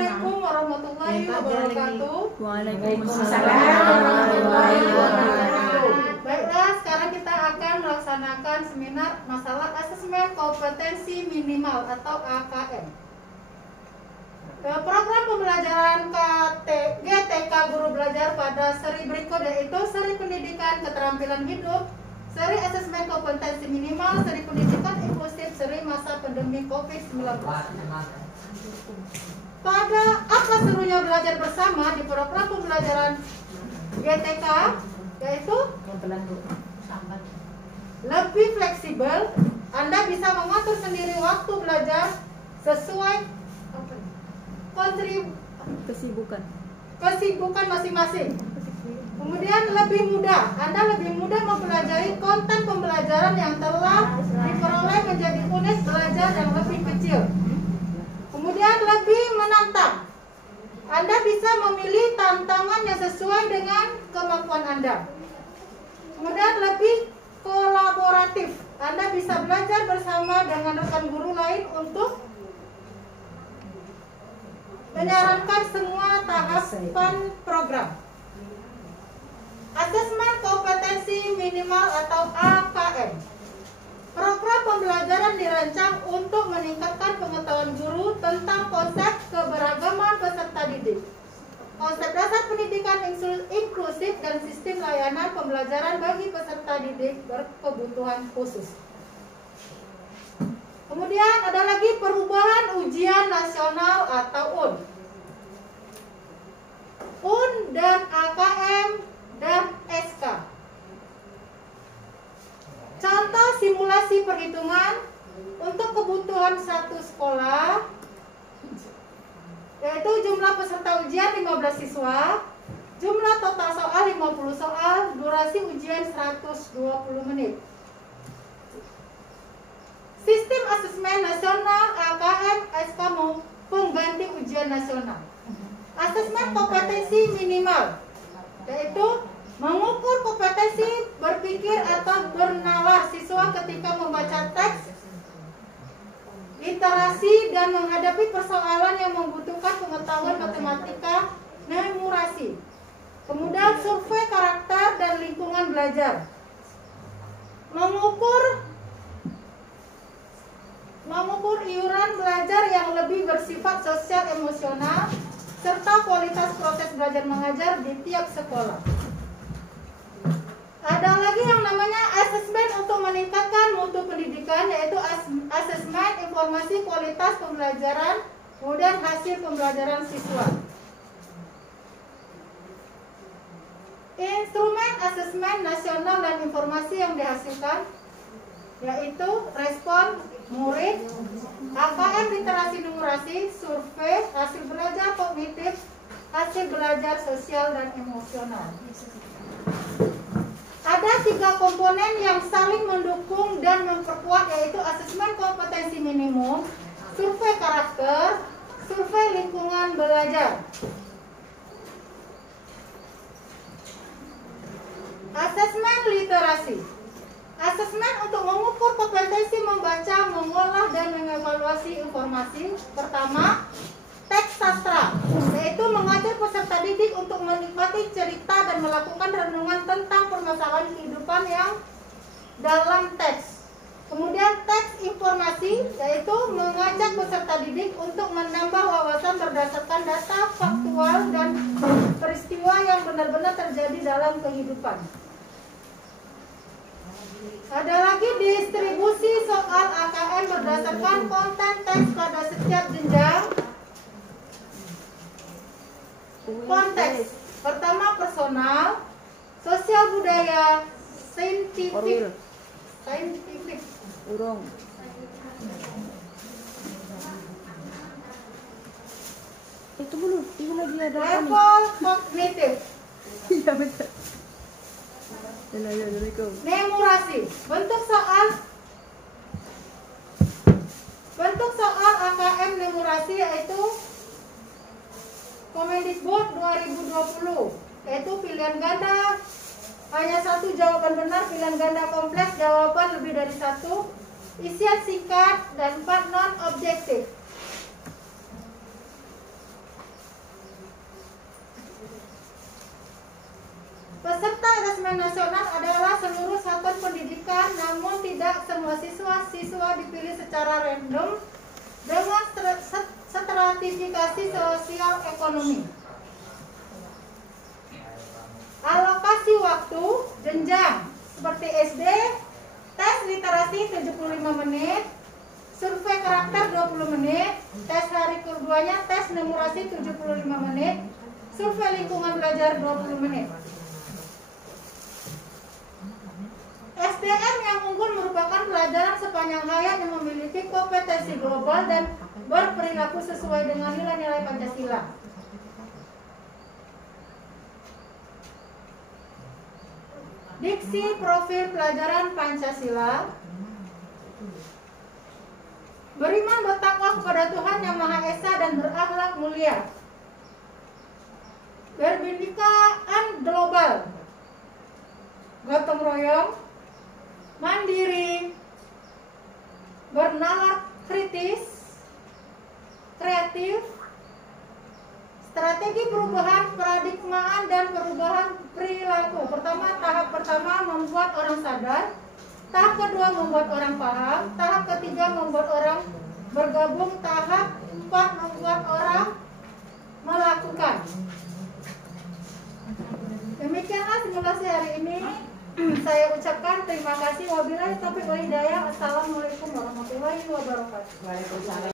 Assalamualaikum warahmatullahi wabarakatuh. Waalaikumsalam warahmatullahi wabarakatuh. Baiklah, sekarang kita akan melaksanakan seminar masalah asesmen kompetensi minimal atau AKM. Program pembelajaran GTK Guru Belajar pada seri berikut yaitu seri pendidikan keterampilan hidup, seri asesmen kompetensi minimal, seri pendidikan inklusif, seri masa pandemi COVID-19. Pada apa serunya belajar bersama di program pembelajaran GTK yaitu lebih fleksibel, Anda bisa mengatur sendiri waktu belajar sesuai kesibukan masing-masing. Kemudian lebih mudah, Anda lebih mudah mempelajari konten pembelajaran yang telah diperoleh menjadi unit belajar yang lebih kecil. Kemudian lebih menantang, Anda bisa memilih tantangan yang sesuai dengan kemampuan Anda. Kemudian lebih kolaboratif, Anda bisa belajar bersama dengan rekan guru lain untuk menyarankan semua tahapan program. Asesmen kompetensi minimal atau AKM. Program pembelajaran dirancang untuk meningkatkan pengetahuan guru tentang konsep keberagaman peserta didik, konsep dasar pendidikan inklusif dan sistem layanan pembelajaran bagi peserta didik berkebutuhan khusus. Kemudian ada lagi perubahan ujian nasional atau UN. UN dan AKM dan SK. Contoh simulasi perhitungan untuk kebutuhan satu sekolah yaitu jumlah peserta ujian 15 siswa, jumlah total soal 50 soal, durasi ujian 120 menit. Sistem asesmen nasional AKM SK mau pengganti ujian nasional. Asesmen kompetensi minimal yaitu mengukur kompetensi berpikir atau bernalar siswa ketika membaca teks, literasi, dan menghadapi persoalan yang membutuhkan pengetahuan matematika, memorasi. Kemudian survei karakter dan lingkungan belajar. Mengukur iuran belajar yang lebih bersifat sosial emosional serta kualitas proses belajar mengajar di tiap sekolah. Ada lagi yang namanya asesmen untuk meningkatkan mutu pendidikan yaitu asesmen informasi kualitas pembelajaran, kemudian hasil pembelajaran siswa. Instrumen asesmen nasional dan informasi yang dihasilkan yaitu respon murid, AKM literasi numerasi, survei, hasil belajar kognitif, hasil belajar sosial dan emosional. Ada 3 komponen yang saling mendukung dan memperkuat yaitu asesmen kompetensi minimum, survei karakter, survei lingkungan belajar. Asesmen literasi. Asesmen untuk mengukur kompetensi membaca, mengolah, dan mengevaluasi informasi. Pertama, teks sastra, yaitu mengajar peserta didik untuk menikmati cerita dan melakukan renungan tentang permasalahan kehidupan yang dalam teks. Kemudian teks informasi, yaitu mengajak peserta didik untuk menambah wawasan berdasarkan data faktual dan peristiwa yang benar-benar terjadi dalam kehidupan. Ada lagi distribusi soal AKM berdasarkan konten teks pada setiap jenjang. Konteks pertama personal, sosial budaya, saintifik. Urung. Itu belum, ini lagi ada apa nih? Level kognitif. Iya betul. Assalamualaikum. Memorasi. Bentuk soal AKM memorasi yaitu Kemendikbud 2020, yaitu pilihan ganda hanya satu jawaban benar, pilihan ganda kompleks jawaban lebih dari satu, isian singkat, dan 4 non objektif. pendidikan, namun tidak semua siswa dipilih secara random dengan stratifikasi sosial ekonomi. Alokasi waktu jenjang seperti SD, tes literasi 75 menit, survei karakter 20 menit, tes hari keduanya tes numerasi 75 menit, survei lingkungan belajar 20 menit. SDM yang unggul merupakan pelajaran sepanjang hayat yang memiliki kompetensi global dan berperilaku sesuai dengan nilai-nilai Pancasila. Diksi profil pelajaran Pancasila. Beriman bertakwa kepada Tuhan Yang Maha Esa dan berakhlak mulia. Berbindikaan global. Gotong royong, mandiri, bernalar kritis, kreatif, strategi perubahan paradigmaan dan perubahan perilaku. Tahap pertama membuat orang sadar, tahap kedua membuat orang paham, tahap ketiga membuat orang bergabung, tahap 4 membuat orang melakukan. Demikianlah simulasi hari ini. Saya ucapkan terima kasih. Wabillahi taufiq wal hidayah. Assalamualaikum warahmatullahi wabarakatuh. Waalaikumsalam.